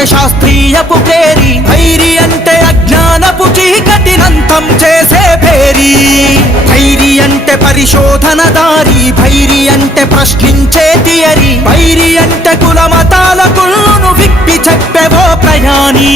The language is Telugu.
అంటే శాస్త్రీయపు ప్రేరి, ధైర్య అంటే అజ్ఞానపు చీకటినంతం చేసే భేరి. ధైర్య అంటే పరిశోధన దారి, భైరి అంటే ప్రశ్నించే థియరీ, భైరి అంటే కుల మతాల కుళ్ళును విప్పి చెప్పెవో ప్రయాణి.